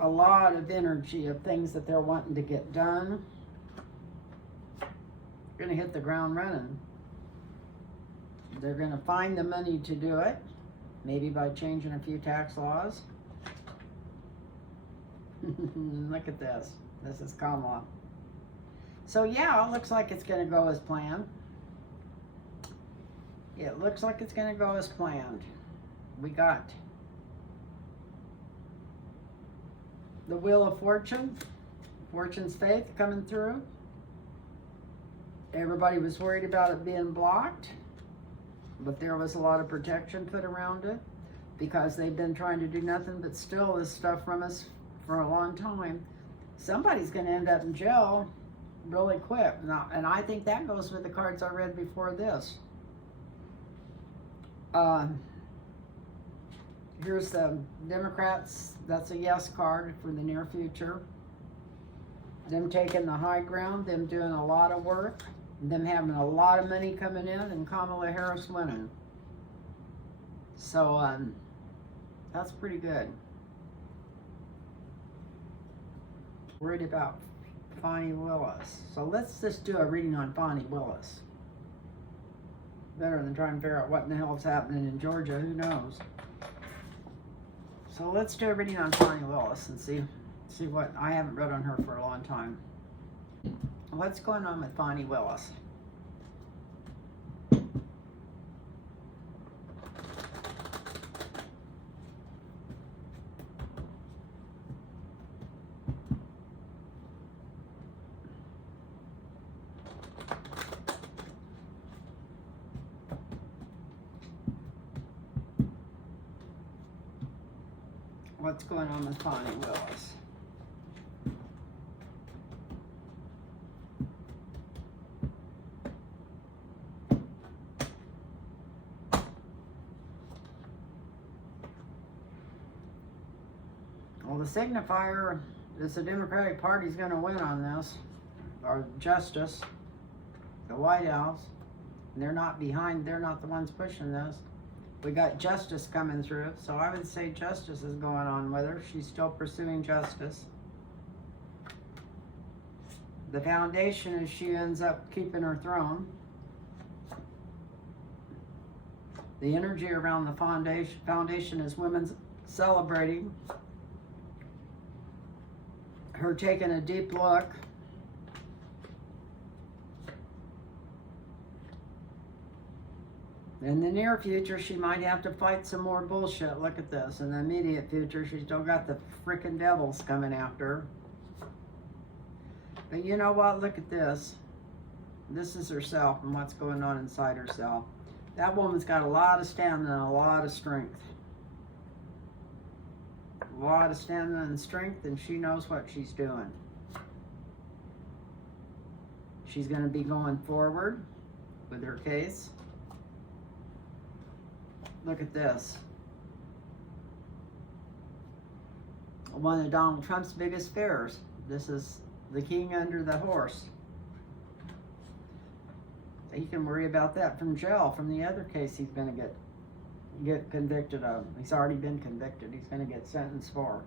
A lot of energy of things that they're wanting to get done. They're going to hit the ground running. They're going to find the money to do it, maybe by changing a few tax laws. Look at this. This is Kamala. So yeah, it looks like it's going to go as planned. It looks like it's going to go as planned. We got the Wheel of Fortune, Fortune's Faith coming through. Everybody was worried about it being blocked, but there was a lot of protection put around it because they've been trying to do nothing but steal this stuff from us for a long time. Somebody's going to end up in jail really quick. Now, and I think that goes with the cards I read before this. Here's the Democrats. That's a yes card for the near future. Them taking the high ground, them doing a lot of work, them having a lot of money coming in, and Kamala Harris winning. So that's pretty good. Worried about Fani Willis. So let's just do a reading on Fani Willis. Better than trying to figure out what in the hell is happening in Georgia. Who knows? So let's do a reading on Fani Willis and see what, I haven't read on her for a long time. What's going on with Fani Willis? What's going on with Fani Willis? Well, the signifier is the Democratic Party's going to win on this, or Justice, the White House. And they're not behind, they're not the ones pushing this. We got Justice coming through, so I would say Justice is going on with her. She's still pursuing justice. The foundation is she ends up keeping her throne. The energy around the foundation is women celebrating her taking a deep look. In the near future, she might have to fight some more bullshit. Look at this. In the immediate future, she's still got the frickin' devils coming after her. But you know what? Look at this. This is herself and what's going on inside herself. That woman's got a lot of stamina and a lot of strength. A lot of stamina and strength, and she knows what she's doing. She's going to be going forward with her case. Look at this. One of Donald Trump's biggest fears. This is the king under the horse. He can worry about that from jail, from the other case he's going to get convicted of. He's already been convicted. He's going to get sentenced for.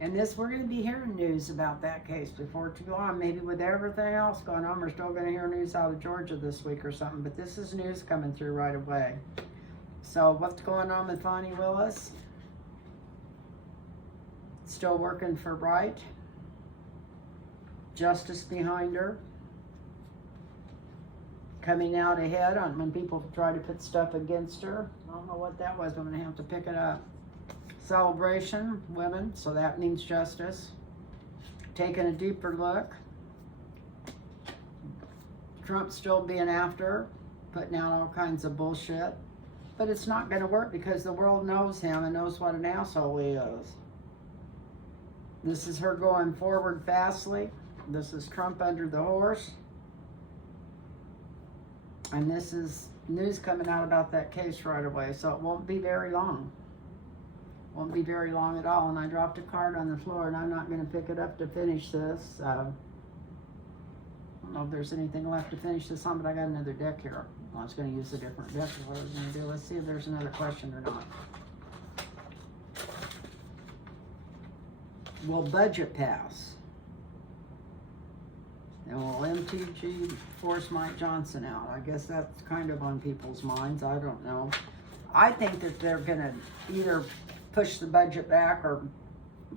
And this, we're going to be hearing news about that case before too long. Maybe with everything else going on, we're still going to hear news out of Georgia this week or something. But this is news coming through right away. So what's going on with Fani Willis? Still working for right. Justice behind her. Coming out ahead on when people try to put stuff against her. I don't know what that was, but I'm going to have to pick it up. Celebration, women, so that means justice. Taking a deeper look. Trump still being after her, putting out all kinds of bullshit. But it's not going to work because the world knows him and knows what an asshole he is. This is her going forward fastly. This is Trump under the horse. And this is news coming out about that case right away, so it won't be very long. Won't be very long at all. And I dropped a card on the floor, and I'm not going to pick it up to finish this. I don't know if there's anything left to finish this on, but I got another deck here. I was going to use a different deck. What I was going to do. Let's see if there's another question or not. Will budget pass? And will MTG force Mike Johnson out? I guess that's kind of on people's minds. I don't know. I think that they're going to either push the budget back, or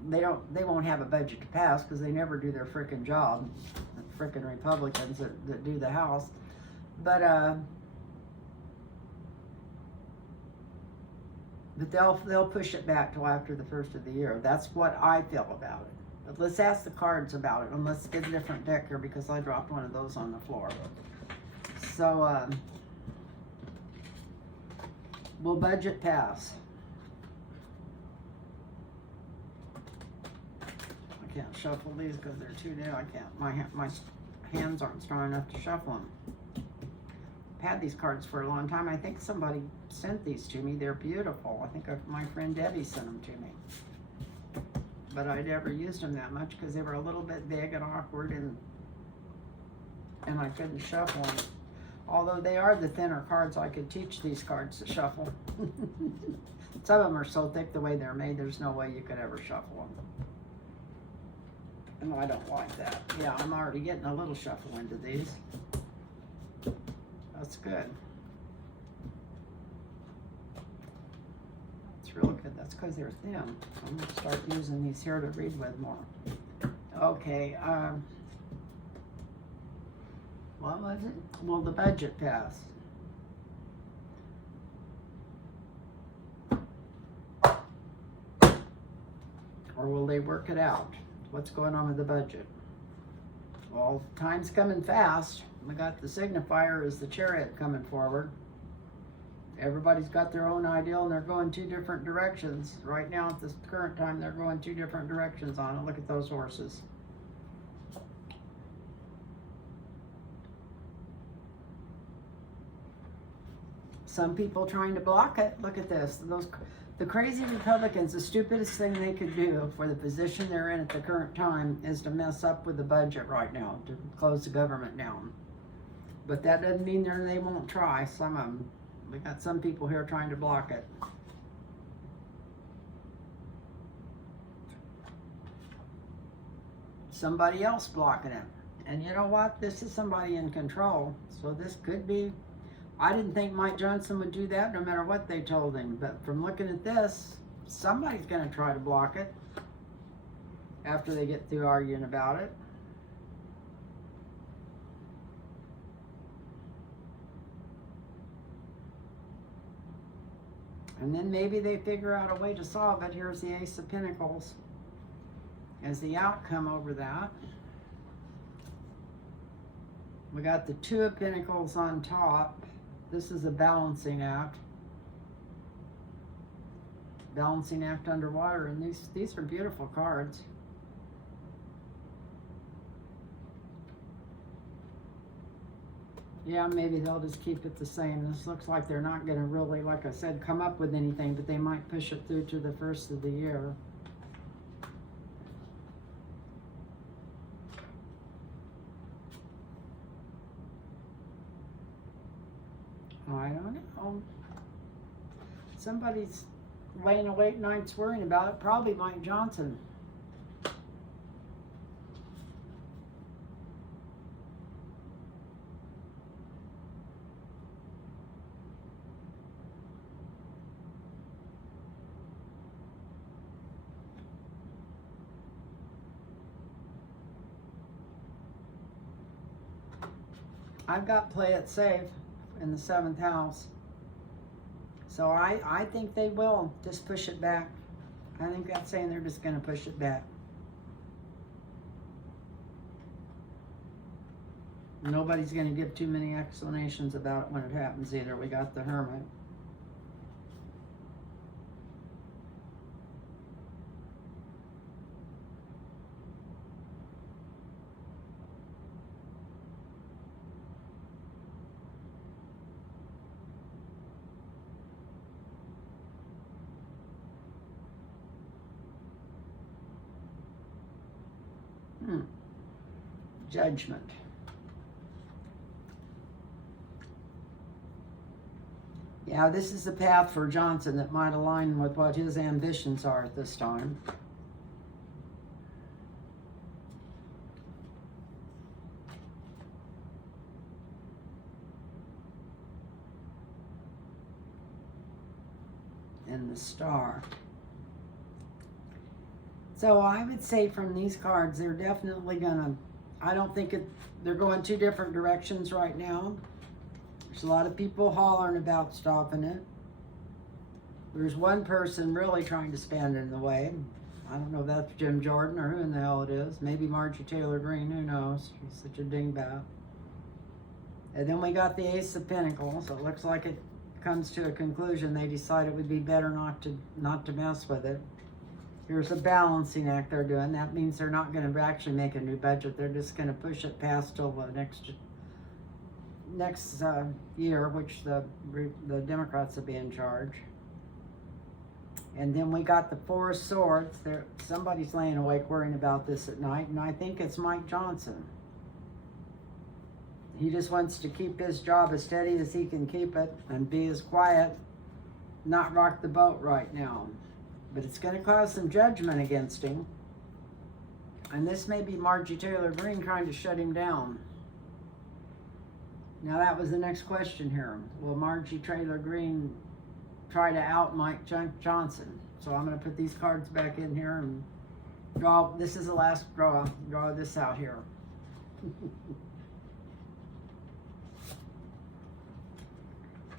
they won't have a budget to pass because they never do their frickin' job. The frickin' Republicans that do the House. But they'll push it back till after the first of the year. That's what I feel about it. But let's ask the cards about it, and let's get a different deck here because I dropped one of those on the floor. So, will budget pass? I can't shuffle these because they're too new. I can't. My hands aren't strong enough to shuffle them. I've had these cards for a long time. I think somebody sent these to me. They're beautiful. I think my friend Debbie sent them to me. But I never used them that much because they were a little bit big and awkward, and I couldn't shuffle them. Although they are the thinner cards, I could teach these cards to shuffle. Some of them are so thick the way they're made, there's no way you could ever shuffle them. And I don't like that. Yeah, I'm already getting a little shuffle into these. That's good. Real good. That's because they're thin. I'm going to start using these here to read with more. Okay. What was it? Will the budget pass? Or will they work it out? What's going on with the budget? Well, time's coming fast. We got the signifier as the chariot coming forward. Everybody's got their own ideal and they're going two different directions. Right now at this current time, they're going two different directions on it. Look at those horses. some people trying to block it. Look at this. The crazy Republicans, the stupidest thing they could do for the position they're in at the current time is to mess up with the budget right now, to close the government down. But that doesn't mean they won't try. Some of them. We got some people here trying to block it. Somebody else blocking it. And you know what? This is somebody in control. So this could be, I didn't think Mike Johnson would do that no matter what they told him. But from looking at this, somebody's going to try to block it after they get through arguing about it. And then maybe they figure out a way to solve it. Here's the Ace of Pentacles as the outcome over that. We got the Two of Pentacles on top. This is a balancing act. Balancing act underwater. And these are beautiful cards. Yeah, maybe they'll just keep it the same. This looks like they're not going to really, like I said, come up with anything, but they might push it through to the first of the year. I don't know. Somebody's laying awake nights worrying about it. Probably Mike Johnson. I've got play it safe in the 7th house. So I think they will just push it back. I think that's saying they're just going to push it back. Nobody's going to give too many explanations about it when it happens either. We got the Hermit. Judgment. Yeah, this is the path for Johnson that might align with what his ambitions are at this time. And the Star. So I would say from these cards, they're definitely gonna, I don't think they're going two different directions right now. There's a lot of people hollering about stopping it. There's one person really trying to stand in the way. I don't know if that's Jim Jordan or who in the hell it is. Maybe Marjorie Taylor Greene, who knows? She's such a dingbat. And then we got the Ace of Pentacles. So it looks like it comes to a conclusion. They decide it would be better not to mess with it. Here's a balancing act they're doing. That means they're not going to actually make a new budget. They're just going to push it past till the next year, which the Democrats will be in charge. And then we got the Four of Swords. Somebody's laying awake worrying about this at night, and I think it's Mike Johnson. He just wants to keep his job as steady as he can keep it and be as quiet, not rock the boat right now. But it's going to cause some judgment against him. And this may be Marjorie Taylor Greene trying to shut him down. Now that was the next question here. Will Marjorie Taylor Greene try to out Mike Johnson? So I'm going to put these cards back in here and draw. This is the last draw. Draw this out here.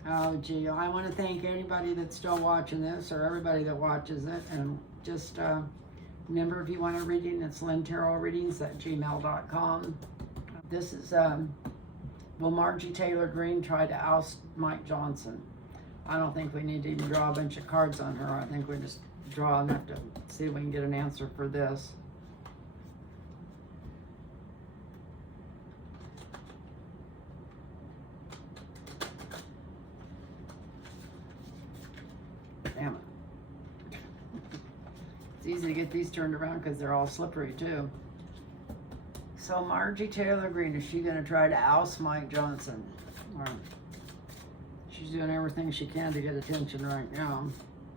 Oh, gee, I want to thank anybody that's still watching this, or everybody that watches it. And just remember, if you want a reading, it's lintarotreadings@gmail.com. This is, will Marjorie Taylor Greene try to oust Mike Johnson? I don't think we need to even draw a bunch of cards on her. I think we just draw enough to see if we can get an answer for this. easy to get these turned around because they're all slippery too. So Margie Taylor Greene, is she going to try to oust Mike Johnson? Or she's doing everything she can to get attention right now.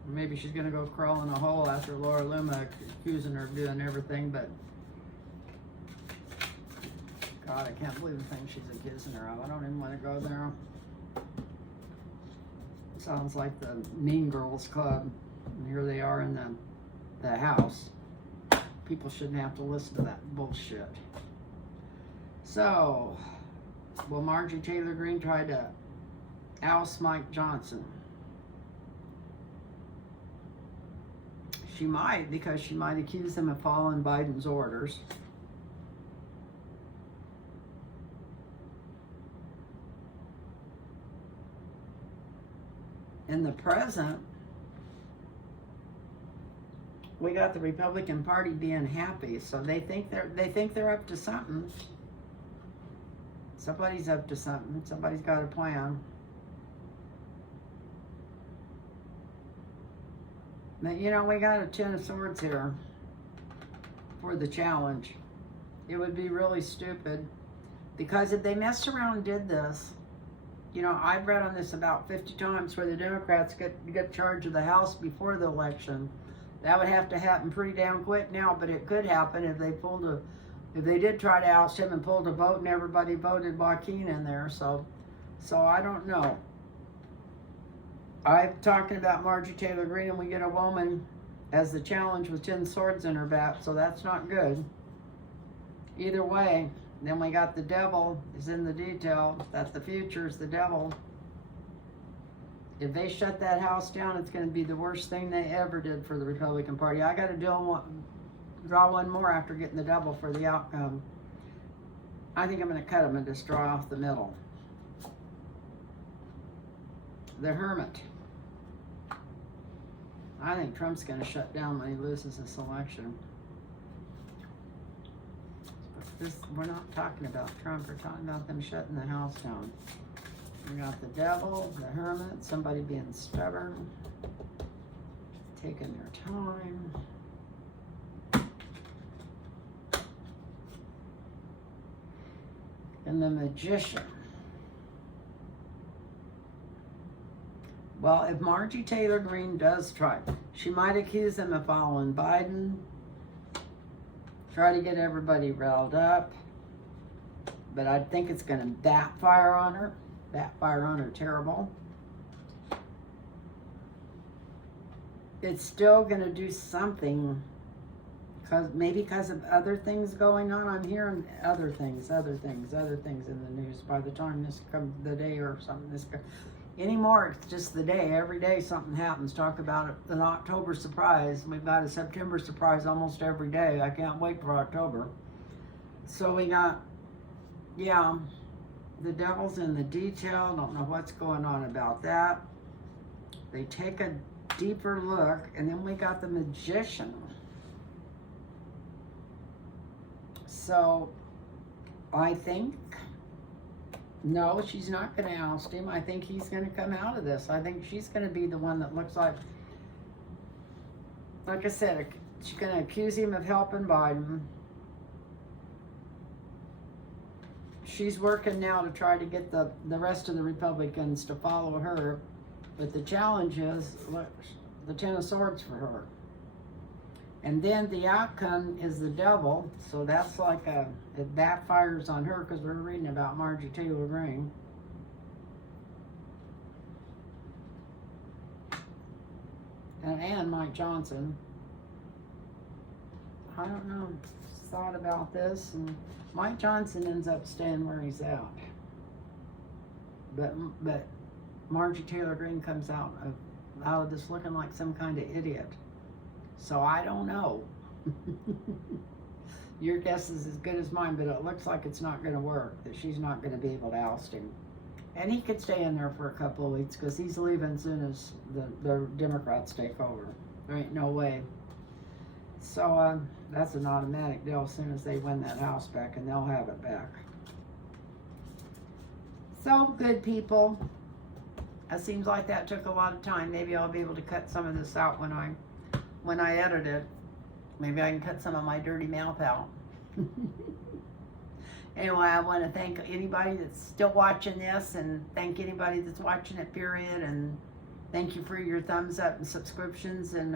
Maybe she's going to go crawl in a hole after Laura Loomer accusing her of doing everything, but God, I can't believe the thing she's accusing her of. I don't even want to go there. Sounds like the Mean Girls Club. And here they are in the House. People shouldn't have to listen to that bullshit. So, will Margie Taylor Greene try to oust Mike Johnson? She might, because she might accuse him of following Biden's orders. In the present, we got the Republican Party being happy, so they think they're up to something. Somebody's up to something. Somebody's got a plan. But you know, we got a 10 of Swords here for the challenge. It would be really stupid, because if they messed around and did this, you know, I've read on this about 50 times where the Democrats get charge of the House before the election. That would have to happen pretty damn quick now, but it could happen if they did try to oust him and pulled a vote and everybody voted Joaquin in there. So I don't know. I'm talking about Margie Taylor Greene, and we get a woman as the challenge with 10 swords in her back, so that's not good. Either way, then we got the devil is in the detail. That the future is the devil. If they shut that House down, it's going to be the worst thing they ever did for the Republican Party. I got to draw one more after getting the devil for the outcome. I think I'm going to cut them and just draw off the middle. The Hermit. I think Trump's going to shut down when he loses this election. We're not talking about Trump, we're talking about them shutting the House down. We got the devil, the Hermit, somebody being stubborn, taking their time. And the Magician. Well, if Margie Taylor Greene does try, she might accuse him of following Biden, try to get everybody riled up, but I think it's going to backfire on her terrible. It's still going to do something, because of other things going on. I'm hearing other things in the news. By the time this comes, the day or something, anymore, it's just the day. Every day something happens. Talk about an October surprise. We've got a September surprise almost every day. I can't wait for October. So we got, the devil's in the detail. Don't know what's going on about that. They take a deeper look, and then we got the Magician. So I think, no, she's not going to oust him. I think he's going to come out of this. I think she's going to be the one that looks like I said, she's going to accuse him of helping Biden. She's working now to try to get the rest of the Republicans to follow her. But the challenge is the 10 of Swords for her. And then the outcome is the devil. So that's like it backfires on her, because we're reading about Margie Taylor Greene. And Mike Johnson. I don't know. Thought about this, and Mike Johnson ends up staying where he's at. But Margie Taylor Greene comes out of this looking like some kind of idiot. So I don't know. Your guess is as good as mine, but it looks like it's not going to work, that she's not going to be able to oust him. And he could stay in there for a couple of weeks, because he's leaving as soon as the Democrats take over. There ain't no way. So that's an automatic deal as soon as they win that House back, and they'll have it back. So, good people. It seems like that took a lot of time. Maybe I'll be able to cut some of this out when I edit it. Maybe I can cut some of my dirty mouth out. Anyway, I want to thank anybody that's still watching this, and thank anybody that's watching it, period. And thank you for your thumbs up and subscriptions. And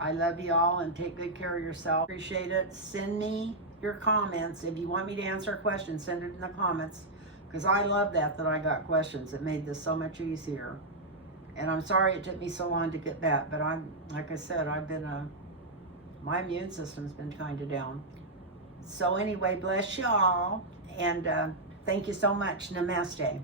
I love you all, and take good care of yourself. Appreciate it. Send me your comments. If you want me to answer a question, send it in the comments, because I love that I got questions. It made this so much easier. And I'm sorry it took me so long to get that, but like I said, my immune system's been kind of down. So anyway, bless y'all, and thank you so much. Namaste.